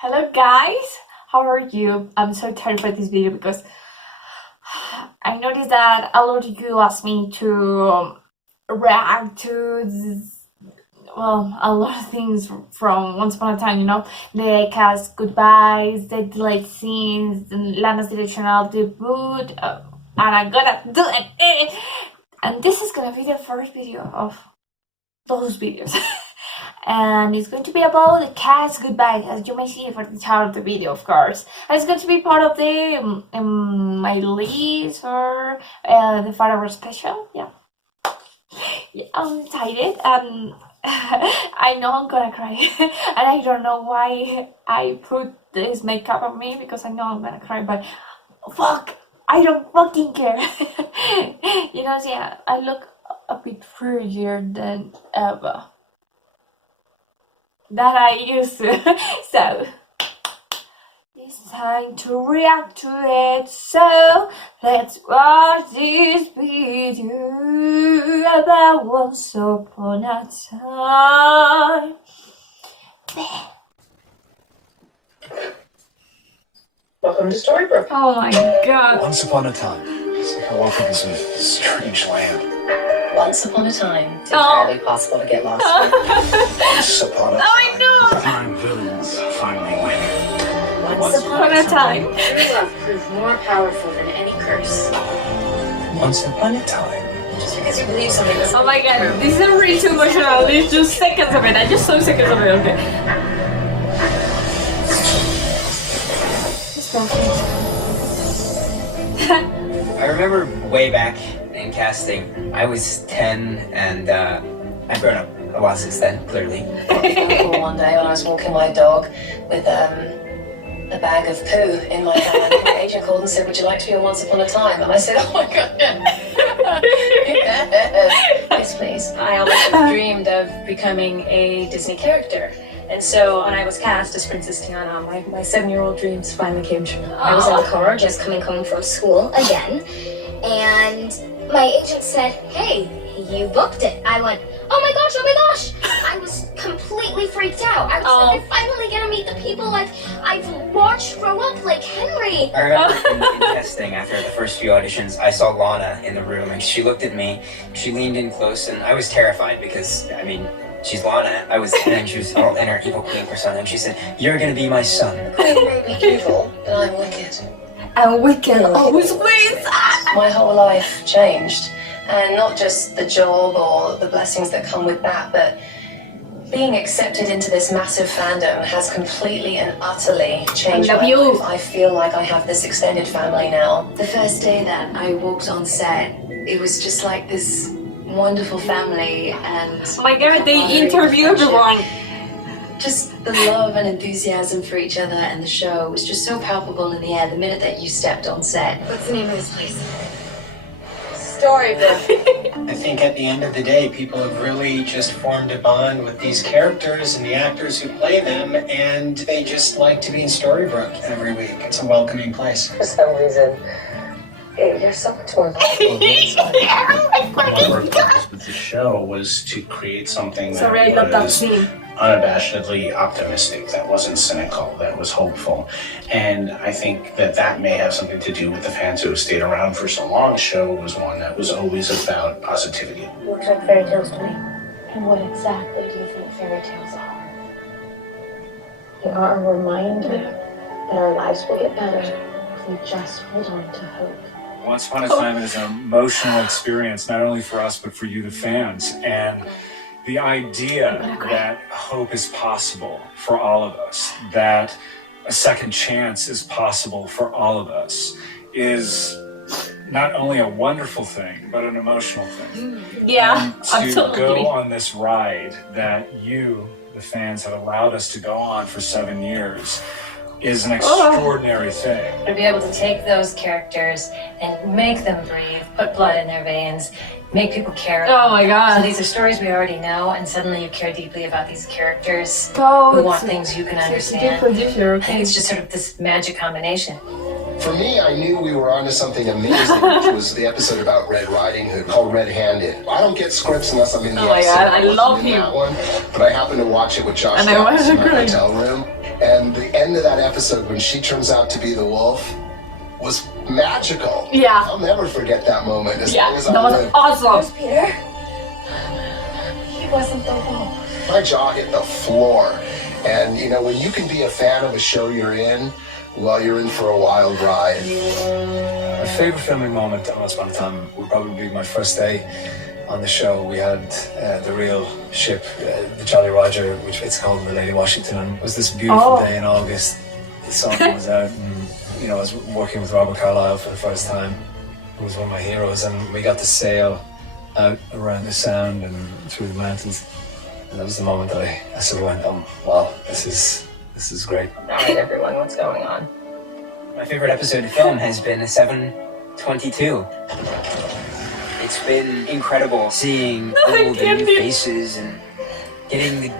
Hello guys, how are you? I'm so tired for this video because I noticed that a lot of you asked me to react to a lot of things from Once Upon a Time, the cast goodbyes, the delayed scenes, Lana's directional debut, and I'm gonna do it. And this is gonna be the first video of those videos. And it's going to be about the cast goodbye, as you may see for the title of the video, of course. And it's going to be part of the my list for the Forever special. Yeah, I'm excited, and I know I'm gonna cry, and I don't know why I put this makeup on me because I know I'm gonna cry, but fuck, I don't fucking care. Yeah, I look a bit prettier than ever that I used to. So it's time to react to it. So let's watch this video about Once Upon a Time. Welcome to Storybrooke. Oh my god. Once upon a time, I woke up in some strange land. Once upon a time, it's entirely possible to get lost. Once upon a time, I know. time villains finally win. Once upon a time. True love proved more powerful than any curse. Once upon a time. Just because you believe something doesn't Oh my god, this is really too emotional. It's just seconds of it. I just saw seconds of it, okay. It's I remember way back in casting, I was 10 and I've grown up a lot since then, clearly. One day when I was walking my dog with a bag of poo in my hand, my agent called and said, "Would you like to be on Once Upon a Time?" And I said, "Oh my god, yes, please." I always dreamed of becoming a Disney character. And so when I was cast as Princess Tiana, my 7-year-old dreams finally came true. I was in the car just coming home from school again, and my agent said, "Hey, you booked it." I went, oh my gosh. I was completely freaked out. I was like, I'm finally gonna meet the people I've watched grow up, like Henry. I remember in testing, after the first few auditions, I saw Lana in the room and she looked at me, she leaned in close, and I was terrified because, she's Lana. I was 10, she was all in her evil queen persona, and she said, "You're gonna be my son." Queen may be evil, but I'm wicked. And we can always win. My whole life changed. And not just the job or the blessings that come with that, but being accepted into this massive fandom has completely and utterly changed my life. I feel like I have this extended family now. The first day that I walked on set, it was just like this wonderful family, and Oh my god, they interview everyone. just the love and enthusiasm for each other, and the show was just so palpable in the air the minute that you stepped on set. What's the name of this place? Storybrooke. I think at the end of the day, people have really just formed a bond with these characters and the actors who play them, and they just like to be in Storybrooke every week. It's a welcoming place. For some reason, you're so much more valuable. Our purpose with the show was to create something Sorry, I love that that was scene. unabashedly optimistic, that wasn't cynical, that was hopeful. And I think that may have something to do with the fans who have stayed around for so long. The show was one that was always about positivity. Looks like fairy tales to me. And what exactly do you think fairy tales are? They are a reminder that our lives will get better if we just hold on to hope. Once Upon a Time is an emotional experience, not only for us, but for you, the fans. And the idea that hope is possible for all of us, that a second chance is possible for all of us, is not only a wonderful thing, but an emotional thing. Yeah, And to absolutely. go on this ride that you, the fans, have allowed us to go on for 7 years is an extraordinary thing. To be able to take those characters and make them breathe, put blood in their veins, make people care. Oh my god. So these are stories we already know, and suddenly you care deeply about these characters So who want things you can understand. producer, I think it's just sort of this magic combination. For me, I knew we were onto something amazing, which was the episode about Red Riding Hood called Red Handed. I don't get scripts unless I'm in the Oh my episode. god, I love in him. that one, but I happened to watch it with Josh And I Dallas was in my great. hotel room. And the end of that episode, when she turns out to be the wolf, was magical. Yeah. I'll never forget that moment as long as that I was live. awesome. Peter? He wasn't the wolf. My jaw hit the floor. And you know, when you can be a fan of a show you're in, well, you're in for a wild ride. My favorite filming moment on Once Upon a Time would probably be my first day on the show. We had the real ship, the Jolly Roger, which it's called the Lady Washington. And it was this beautiful day in August. The sun was out, and you know, I was working with Robert Carlyle for the first time, who was one of my heroes, and we got to sail out around the Sound and through the mountains. And that was the moment that I sort of went, oh, wow, this is great. Alright, everyone, what's going on? My favorite episode of film has been 7/22. It's been incredible seeing all the new faces and getting the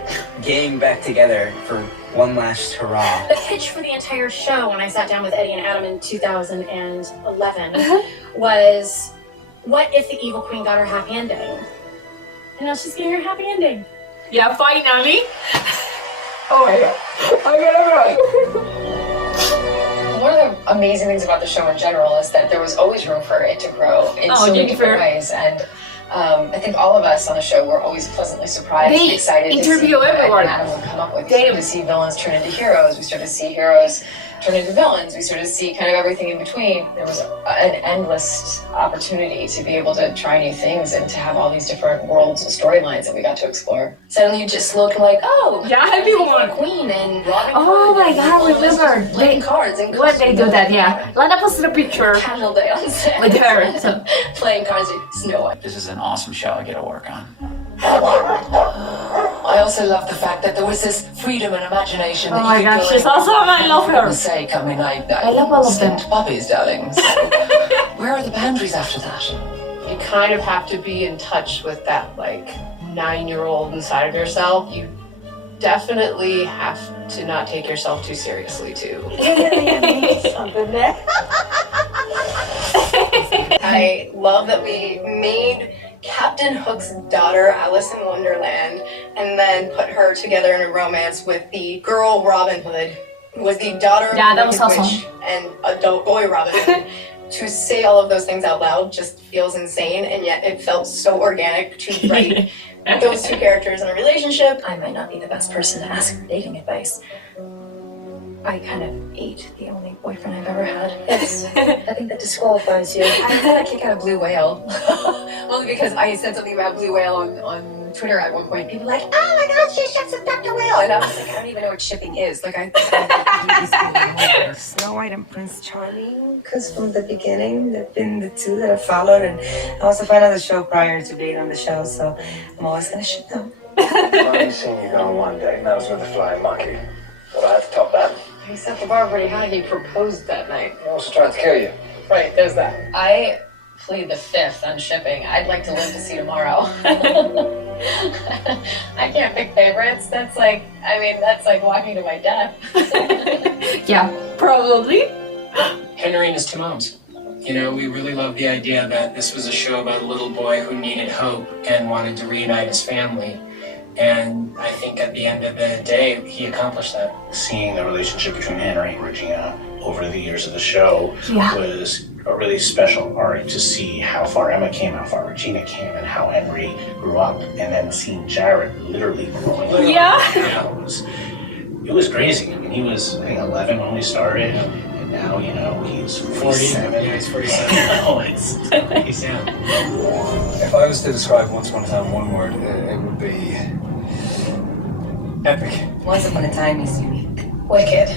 gang back together for one last hurrah. The pitch for the entire show when I sat down with Eddie and Adam in 2011 was, what if the evil queen got her happy ending? And now she's getting her happy ending. Yeah, finally. Oh my god. I'm gonna cry. One of the amazing things about the show in general is that there was always room for it to grow in so many different ways. And I think all of us on the show were always pleasantly surprised and excited to see what Adam would come up with. We started to see villains turn into heroes. We started to see heroes turn into villains. We started to see kind of everything in between. There was an endless opportunity to be able to try new things and to have all these different worlds and storylines that we got to explore. Suddenly you just look like, oh, yeah, everyone. Queen and Robin. Oh my god, remember playing cards and when they do that, yeah. Lana posted a picture casual day on set with her. So. playing cards with Snow White. This is an awesome show I get to work on. I also love the fact that there was this freedom and imagination that oh my god, she's awesome, I love her. Sake. I mean, I love all of them. Puppies, darling. So, where are the boundaries after that? You kind of have to be in touch with that, like, 9-year-old inside of yourself. You definitely have to not take yourself too seriously, too. I love that we made Captain Hook's daughter Alice in Wonderland and then put her together in a romance with the girl Robin Hood, who was the daughter of that the was Wicked awesome. Witch and adult boy Robin Hood. To say all of those things out loud just feels insane, and yet it felt so organic to write those two characters in a relationship. I might not be the best person to ask for dating advice. I kind of ate the only boyfriend I've ever had. Yes, I think that disqualifies you. I had a kick out of Blue Whale. Only because I said something about Blue Whale on Twitter at one point. People were like, oh my god, she ships with Dr. Whale. And I was like, I don't even know what shipping is. Like, Snow White and Prince Charming, because from the beginning, they've been the two that I've followed. And I was a fan of the show prior to being on the show, so I'm always going to ship them. I've only seen you go on one date, and that was with the flying monkey. But I had to top that. He set the bar pretty high. He proposed that night. He also tried to kill you. Right, there's that. I plead the fifth on shipping. I'd like to live to see tomorrow. I can't pick favorites. That's like walking to my death. Yeah, probably. Henry and his two moms. You know, we really loved the idea that this was a show about a little boy who needed hope and wanted to reunite his family. And I think at the end of the day, he accomplished that. Seeing the relationship between Henry and Regina over the years of the show was a really special arc to see how far Emma came, how far Regina came, and how Henry grew up. And then seeing Jared literally growing up. Yeah. It was crazy. I mean, he was, I think, 11 when we started. And now, you know, he's 47. Yeah, he's 47. No, it's He's down. If I was to describe Once Upon a Time one word, it would be epic. Once Upon a Time is unique. Wicked.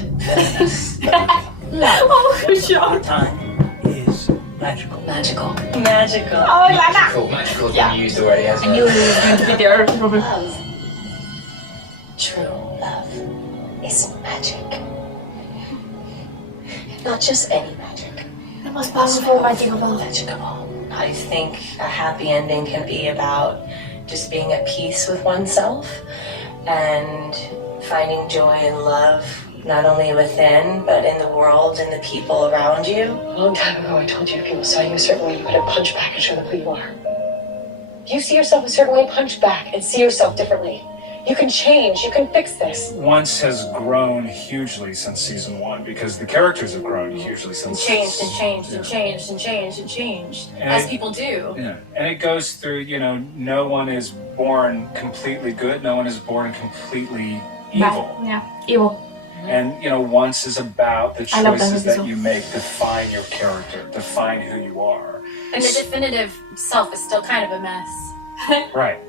Oh, good job. Time is magical. magical. Magical. Oh, Lana. Cool, magical is when you used the word he has. I knew he was going to be there. Love. True love is magic. Not just any magic. The most powerful magic of all. Magical. I think a happy ending can be about just being at peace with oneself and finding joy and love, not only within, but in the world and the people around you. A long time ago, I told you if people saw you a certain way, you couldn't punch back and show them who you are. If you see yourself a certain way, punch back and see yourself differently. You can change. You can fix this. Once has grown hugely since season 1 because the characters have grown hugely since. Changed and changed and changed and changed and changed, as people do. Yeah, and it goes through. No one is born completely good. No one is born completely evil. Yeah, evil. And once is about the choices that you make define your character, define who you are. And the definitive self is still kind of a mess. Right.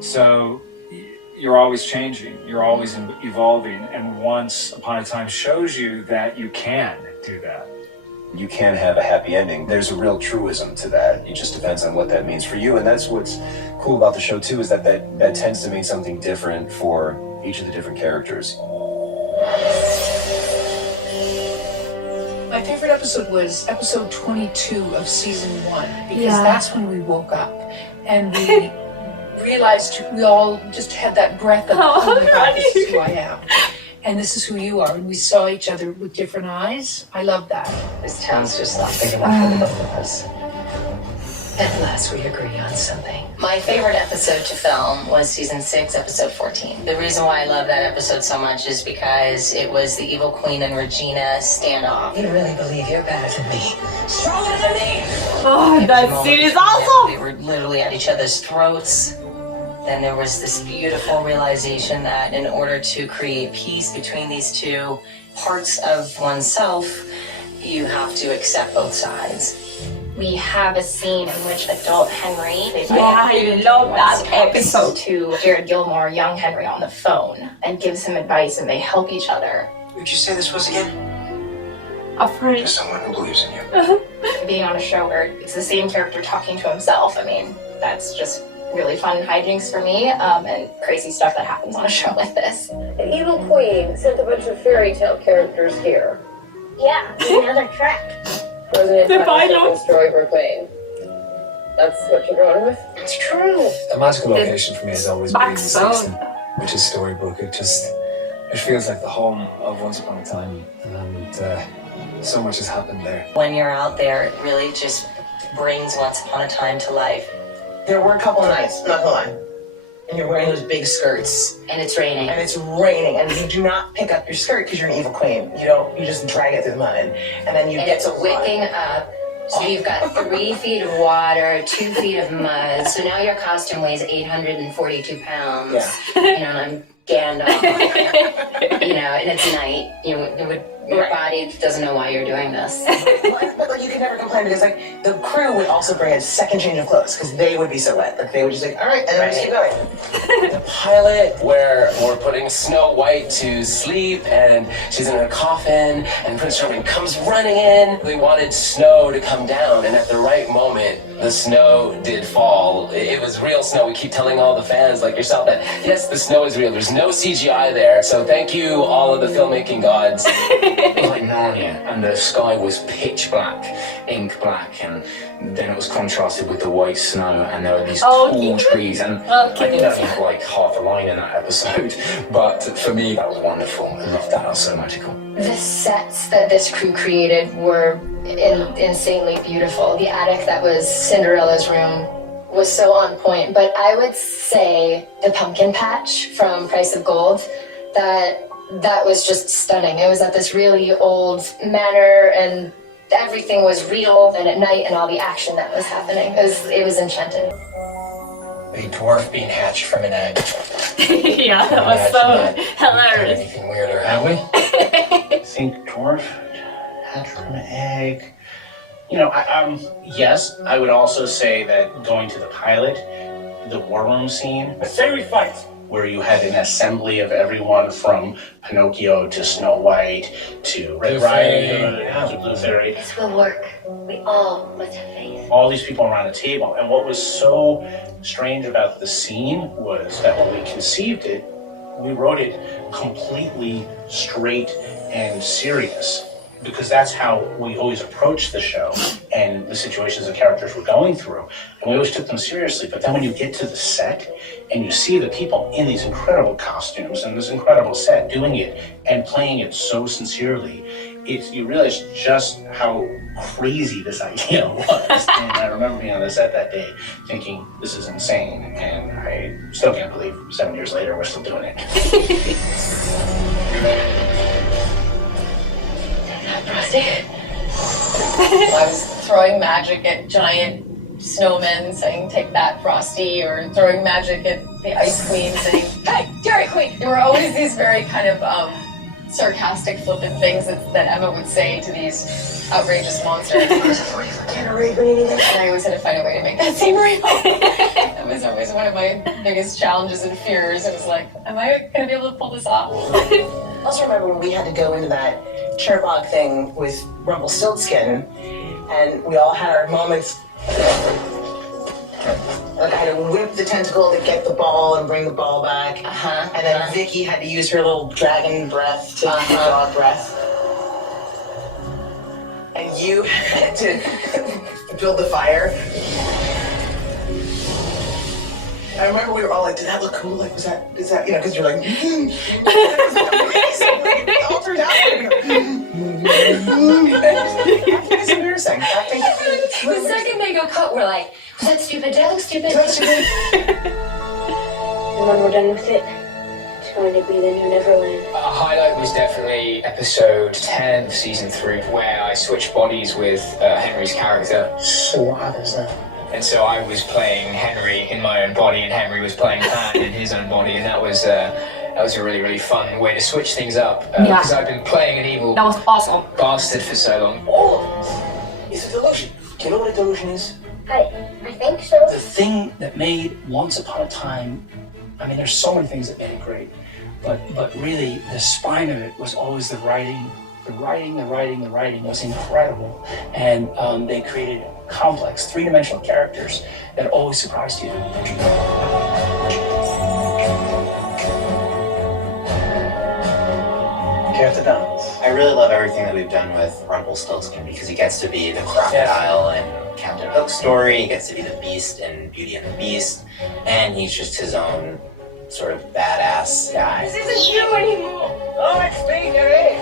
So you're always changing, you're always evolving, and Once Upon a Time shows you that you can do that. You can have a happy ending. There's a real truism to that. It just depends on what that means for you, and that's what's cool about the show too, is that tends to mean something different for each of the different characters. My favorite episode was episode 22 of season 1, because that's when we woke up and we realized we all just had that breath of, oh my God, this is who I am. And this is who you are. And we saw each other with different eyes. I love that. This town's just not big enough for the both of us. At last we agree on something. My favorite episode to film was season 6, episode 14. The reason why I love that episode so much is because it was the Evil Queen and Regina standoff. You really believe you're better than me? Stronger than me? Oh, that scene is awesome! They were literally at each other's throats. Then there was this beautiful realization that in order to create peace between these two parts of oneself, you have to accept both sides. We have a scene in which adult Henry, I love that episode, to Jared Gilmore, young Henry, on the phone and gives him advice, and they help each other. Who'd you say this was again? Afraid. Just someone who believes in you. Being on a show where it's the same character talking to himself, I mean, that's just really fun hijinks for me, and crazy stuff that happens on a show like this. The Evil Queen sent a bunch of fairy tale characters here. Yeah, another track. Wasn't it time to story for Queen? That's what you're going with? It's true. A magical location for me has always been Backbone. 16, which is Storybook. It feels like the home of Once Upon a Time, and so much has happened there. When you're out there, it really just brings Once Upon a Time to life. There were a couple of nights, not gonna lie, and you're wearing those big skirts. And it's raining. And it's raining, and you do not pick up your skirt because you're an evil queen. You just drag it through the mud, and then you and get it's wicking up. So you've got 3 feet of water, 2 feet of mud. So now your costume weighs 842 pounds. Yeah. I'm Gandalf. And it's night. Your body doesn't know why you're doing this. But you can never complain because the crew would also bring a second change of clothes because they would be so wet. They would just all right, and then just keep going. The pilot where we're putting Snow White to sleep and she's in her coffin and Prince Charming comes running in. We wanted snow to come down, and at the right moment, the snow did fall. It was real snow. We keep telling all the fans like yourself that yes, the snow is real. There's no CGI there. So thank you, all of the filmmaking gods. It was like Narnia, and the sky was pitch black, ink black, and then it was contrasted with the white snow, and there were these tall trees, and I did only have like half a line in that episode, but for me that was wonderful. I loved that. That was so magical. The sets that this crew created were insanely beautiful. The attic that was Cinderella's room was so on point, but I would say the pumpkin patch from Price of Gold, that was just stunning. It was at this really old manor, and everything was real, and at night, and all the action that was happening. It was enchanting. A dwarf being hatched from an egg. Yeah, that was so hilarious. Anything weirder, have we? I think dwarf hatched from an egg. Yes, I would also say that going to the pilot, the war room scene, the fairy fight, where you had an assembly of everyone from Pinocchio to Snow White to Red Riding Hood to Blue Fairy. This will work. We all must have faith. All these people around a table. And what was so strange about the scene was that when we conceived it, we wrote it completely straight and serious. because that's how we always approached the show and the situations the characters were going through. And we always took them seriously. But then when you get to the set and you see the people in these incredible costumes and this incredible set doing it and playing it so sincerely, you realize just how crazy this idea was. And I remember being on the set that day thinking, this is insane. And I still can't believe 7 years later we're still doing it. Frosty. I was throwing magic at giant snowmen saying, take that, Frosty, or throwing magic at the Ice Queen saying, hey, Dairy Queen! There were always these very kind of sarcastic, flippant things that Emma would say to these outrageous monsters. And I always had to find a way to make that seem real. That was always one of my biggest challenges and fears. It was like, am I going to be able to pull this off? I also remember when we had to go into that Cherbock thing with Rumpelstiltskin, and we all had our moments. Like I had to whip the tentacle to get the ball and bring the ball back. And then Vicky had to use her little dragon breath to draw breath. And you had to build the fire. I remember we were all like, did that look cool? Like, is that, you know, because you're like, it all turned out. It's embarrassing. The second they go cut, we're like, was that stupid? Did that look stupid? And when we're done with it, it's going to be the new Neverland. A highlight was definitely episode 10 of season 3, where I switched bodies with Henry's character. So what is that? And so I was playing Henry in my own body, and Henry was playing Pan in his own body, and that was a really, really fun way to switch things up. Because I've been playing an evil bastard for so long. Oh, it's a delusion. Do you know what a delusion is? I think so. The thing that made Once Upon a Time, I mean, there's so many things that made it great, but really the spine of it was always the writing. The writing was incredible. And they created complex, three-dimensional characters that always surprised you. Care to dance? I really love everything that we've done with Rumpelstiltskin because he gets to be the crocodile in Captain Hook's story, he gets to be the beast in Beauty and the Beast, and he's just his own sort of badass guy. This isn't you anymore. Oh, it's me, Harry.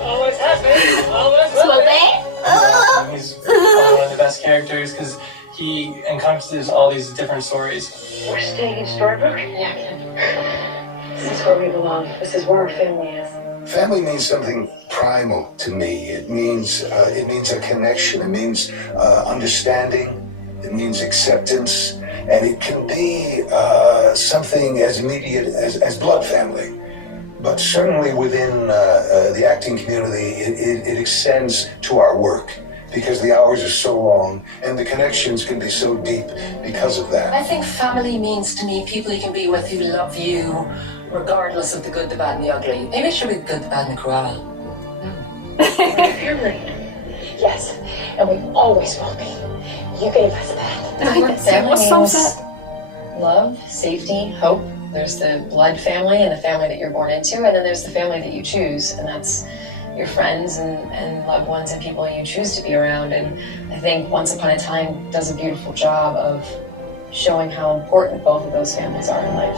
Always has been. Always will be. He's one of the best characters because he encompasses all these different stories. We're staying in Storybrooke? Yeah, this is where we belong. This is where our family is. Family means something primal to me. It means a connection. It means understanding. It means acceptance, and it can be something as immediate as blood family. But certainly within the acting community, it extends to our work because the hours are so long and the connections can be so deep because of that. I think family means to me people you can be with who love you regardless of the good, the bad, and the ugly. Maybe it should be the good, the bad, and the cruel. Family. Yes, and we always will be. You gave us that. Family means love, safety, hope. There's the blood family and the family that you're born into, and then there's the family that you choose, and that's your friends and loved ones and people you choose to be around. And I think Once Upon a Time does a beautiful job of showing how important both of those families are in life.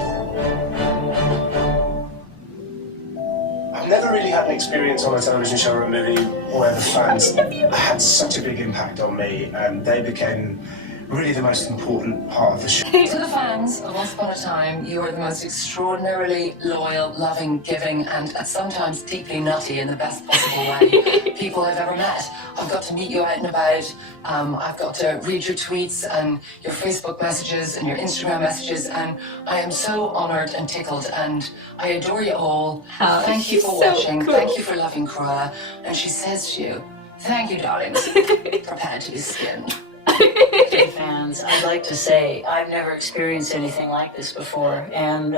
I've never really had an experience on a television show or a movie where the fans had such a big impact on me, and they became really the most important part of the show. To the fans of Once Upon a Time, you are the most extraordinarily loyal, loving, giving, and sometimes deeply nutty in the best possible way people I've ever met. I've got to meet you out and about. I've got to read your tweets and your Facebook messages and your Instagram messages, and I am so honored and tickled, and I adore you all. Thank you for watching. cool. Thank you for loving Cora. And she says to you, thank you, darlings. Prepare to be skinned. To fans, I'd like to say I've never experienced anything like this before, and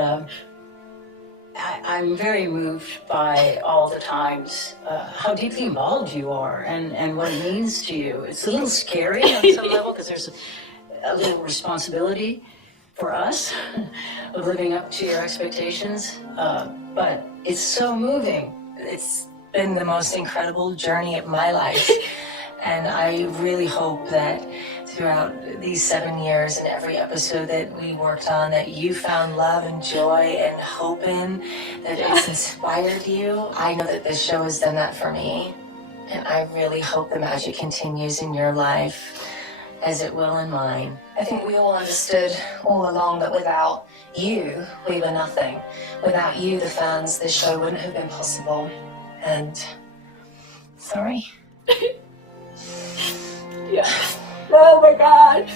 I'm very moved by all the times how deeply involved you are and what it means to you. It's a little scary on some level because there's a little responsibility for us of living up to your expectations, but it's so moving. It's been the most incredible journey of my life. And I really hope that throughout these 7 years and every episode that we worked on, that you found love and joy and hope in, that it's inspired you. I know that this show has done that for me. And I really hope the magic continues in your life as it will in mine. I think we all understood all along that without you, we were nothing. Without you, the fans, this show wouldn't have been possible. And sorry. Yeah. Oh my god.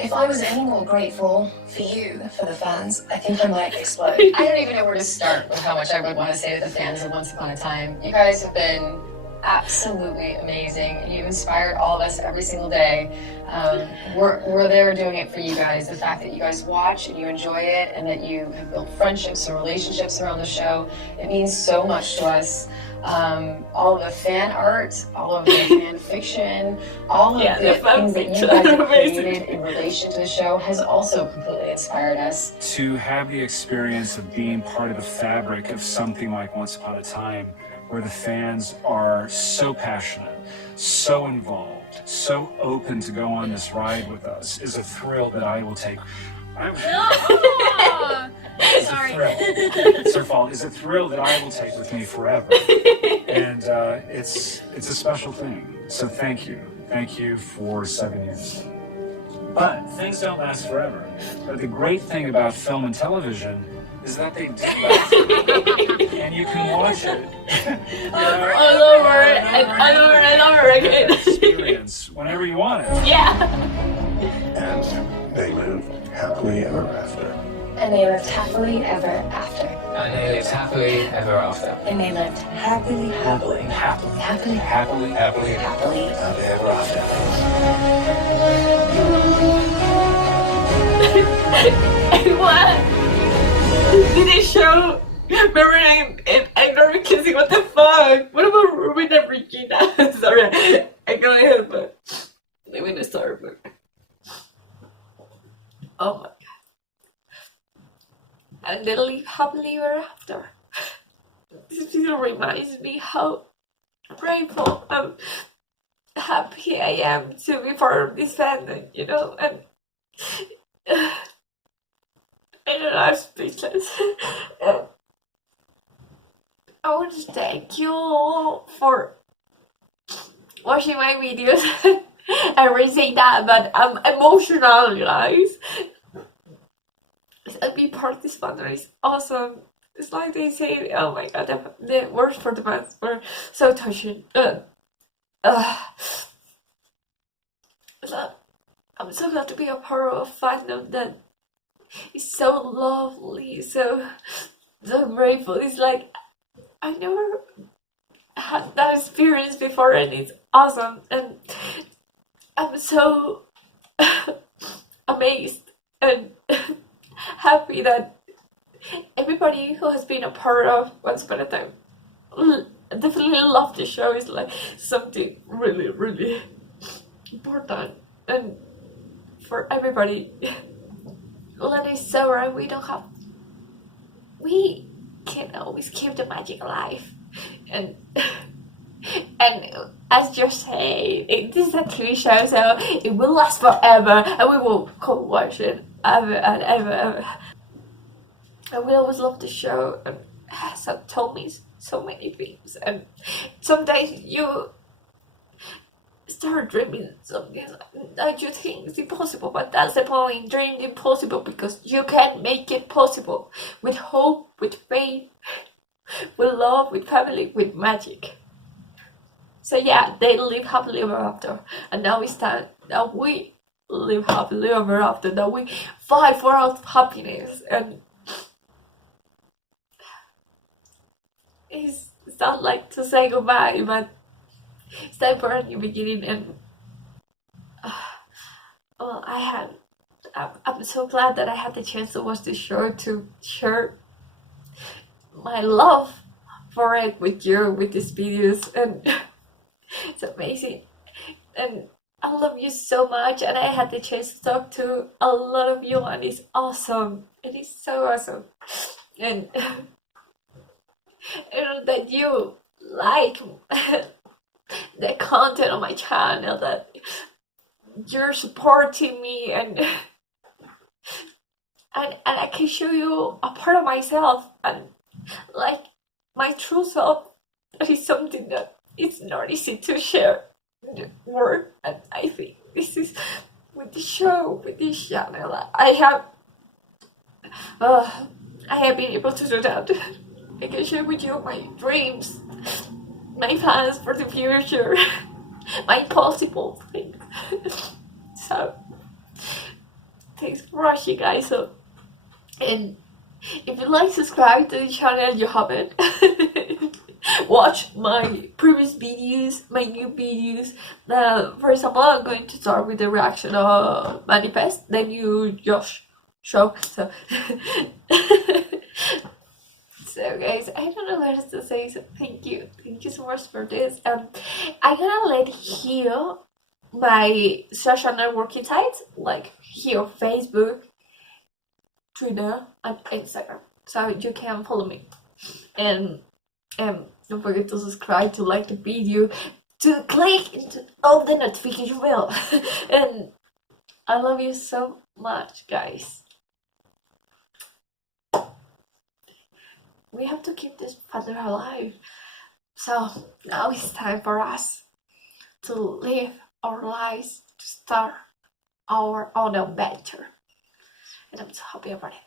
If I was any more grateful for you, for the fans, I think I might explode. I don't even know where to start with how much I would want to say to the fans of Once Upon a Time. You guys have been absolutely amazing. You inspired all of us every single day. We're there doing it for you guys. The fact that you guys watch and you enjoy it and that you have built friendships and relationships around the show, it means so much to us. All of the fan art, all of the fan fiction, all of the things that you guys have created in relation to the show has also completely inspired us. To have the experience of being part of the fabric of something like Once Upon a Time, where the fans are so passionate, so involved, so open to go on this ride with us, is a thrill that I will take. It's a thrill. It's her fault. It's a thrill that I will take with me forever. And it's a special thing. So thank you. Thank you for 7 years. But things don't last forever. But the great thing about film and television is that they do last. And you can watch it. All over and over again. Experience whenever you want it. Yeah. And they lived happily ever after. And they lived happily ever after. And they lived happily ever after. And they lived happily, Happily ever after. And what? Did they show Marilyn and Norman kissing? What the fuck? What about Ruben and Regina? Sorry, I can't help it. Let me start. Oh my god. And they live happily ever after. This video reminds me how grateful and happy I am to be part of this fandom, you know, and I don't know, I'm speechless. I want to thank you all for watching my videos and raising that, but I'm emotional, guys. And being part of this fandom is awesome. It's like they say, oh my god, the words for the fans were so touching. I'm so glad to be a part of a fandom that is so lovely, so grateful. It's like I never had that experience before, and it's awesome. And I'm so amazed and happy that everybody who has been a part of Once Upon a Time definitely love the show. It's like something really, really important, and for everybody, let is so right. We can always keep the magic alive, and as you say, this is a TV show, so it will last forever, and we will watch it ever and ever. And we always love the show, and has told me so many things. And sometimes you start dreaming something that you think is impossible, but that's the point. Dream impossible because you can make it possible with hope, with faith, with love, with family, with magic. So yeah, they live happily ever after, and now it's time that we live happily ever after. That we fight for our happiness, and it's not like to say goodbye, but it's time for a new beginning. And well, I'm so glad that I had the chance to watch the show, to share my love for it with you, with these videos, and it's amazing. And I love you so much, and I had the chance to talk to a lot of you, and it's awesome. It is so awesome. And I know that you like the content on my channel, that you're supporting me, and I can show you a part of myself, and like my true self. That is something that it's not easy to share in the world, and I think this is with the show, with this channel, I have been able to do that. I can share with you my dreams, my plans for the future, my possible things. So, thanks for watching, guys. So, and if you like, subscribe to the channel if you haven't. Watch my previous videos, my new videos. For example, I'm going to start with the reaction of Manifest, then you just show. So, so guys, I don't know what else to say. So thank you so much for this. I'm gonna let here my social networking sites, like here Facebook, Twitter, and Instagram, so you can follow me. And don't forget to subscribe, to like the video, to click into all the notification bell. And I love you so much, guys. We have to keep this father alive. So now it's time for us to live our lives, to start our own adventure. And I'm so happy about it.